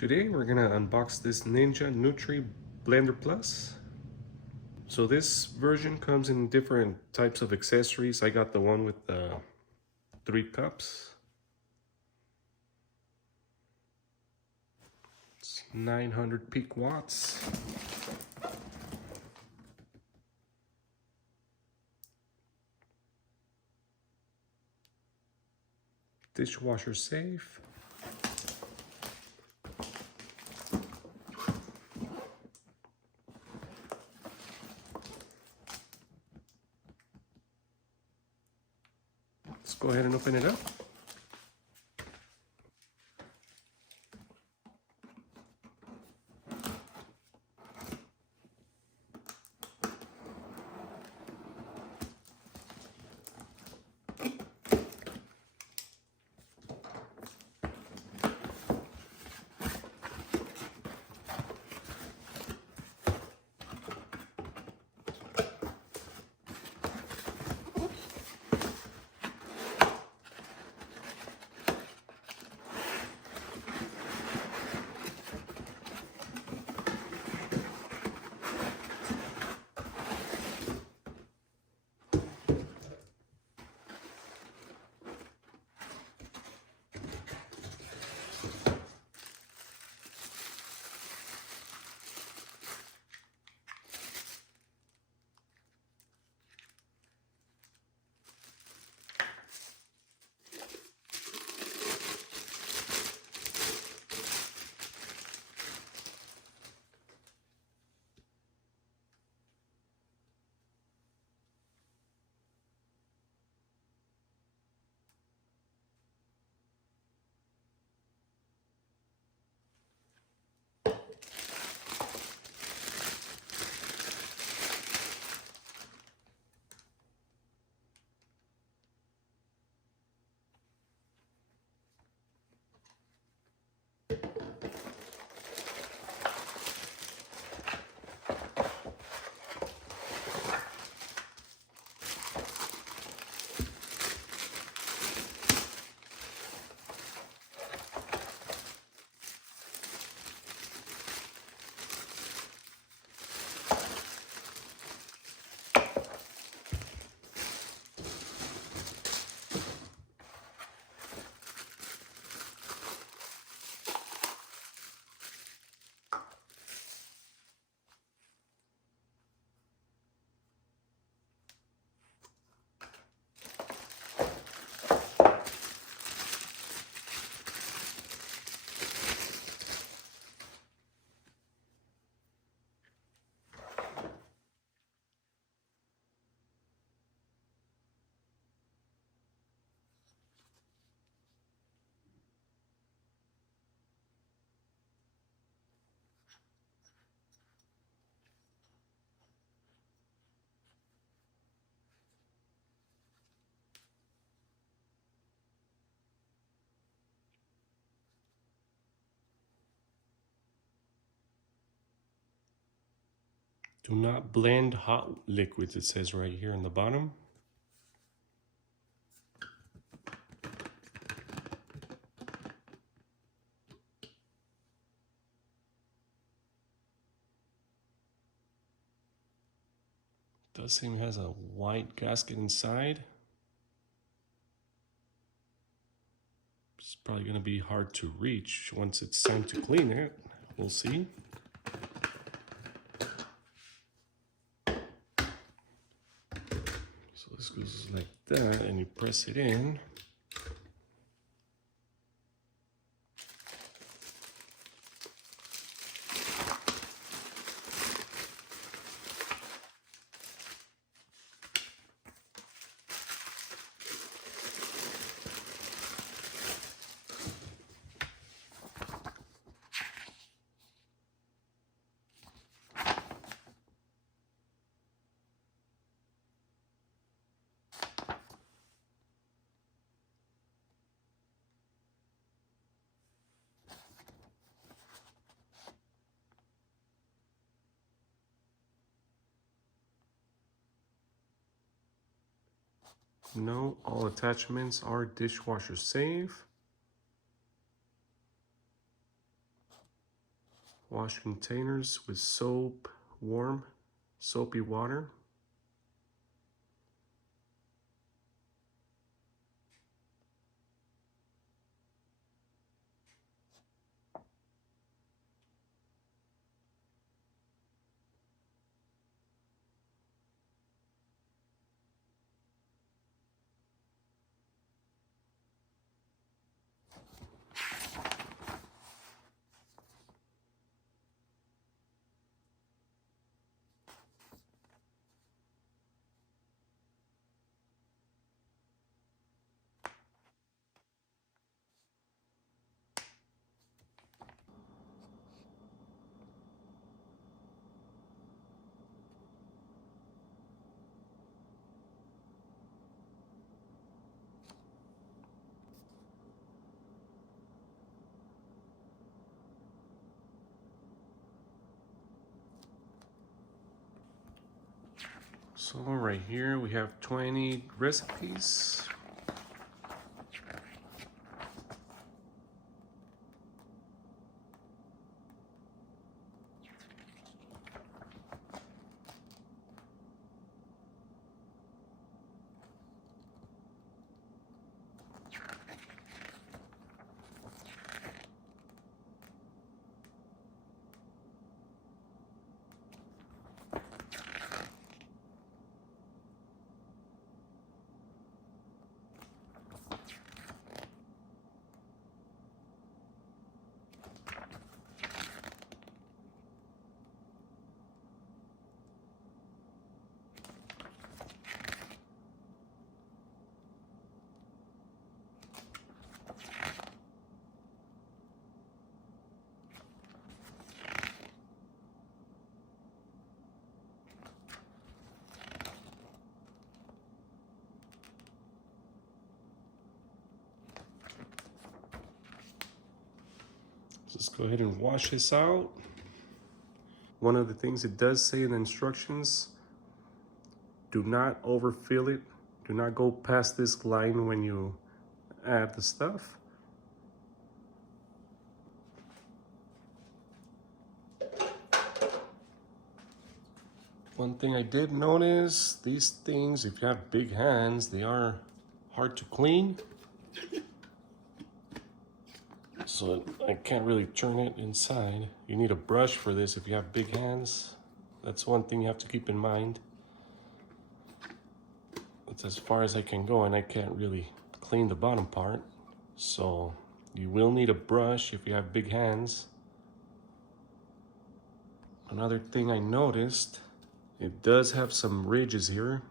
Today we're gonna unbox this Ninja Nutri Blender Plus. So this version comes in different types of accessories. I got the one with the 3 cups. It's 900 peak watts. Dishwasher safe. Let's go ahead and open it up. Do not blend hot liquids, it says right here on the bottom. Does seem it has a white gasket inside. It's probably going to be hard to reach once it's time to clean it. We'll see. So this goes like that, and you press it in. No, all attachments are dishwasher safe. Wash containers with soap, warm, soapy water. So right here we have 20 recipes. Just go ahead and wash this out. One of the things it does say in the instructions, do not overfill it. Do not go past this line when you add the stuff. One thing I did notice, these things, if you have big hands, they are hard to clean. So I can't really turn it inside. You need a brush for this if you have big hands. That's one thing you have to keep in mind. It's as far as I can go, and I can't really clean the bottom part. So you will need a brush if you have big hands. Another thing I noticed, it does have some ridges here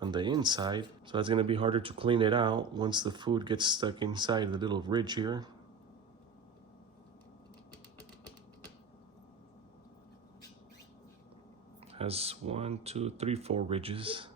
on the inside. So it's gonna be harder to clean it out once the food gets stuck inside the little ridge here. Has 1, 2, 3, 4 ridges.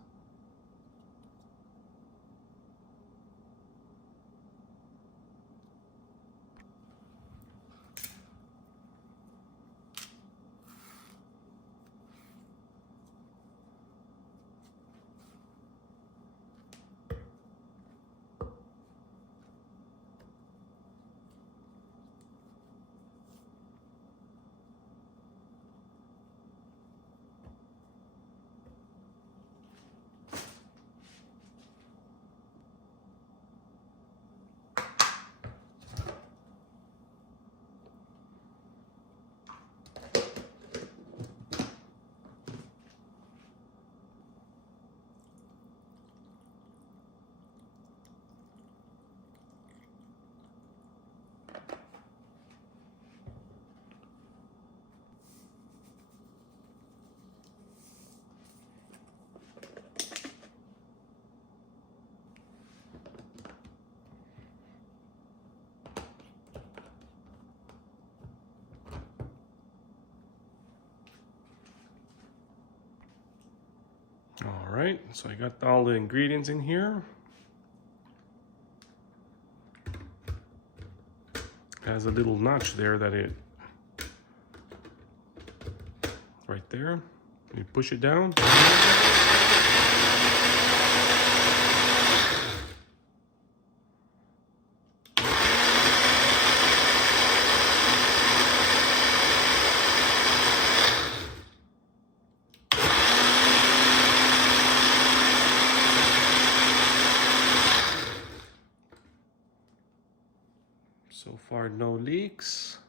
All right, so I got all the ingredients in here. Has a little notch there that it, right there. You push it down. So far, no leaks.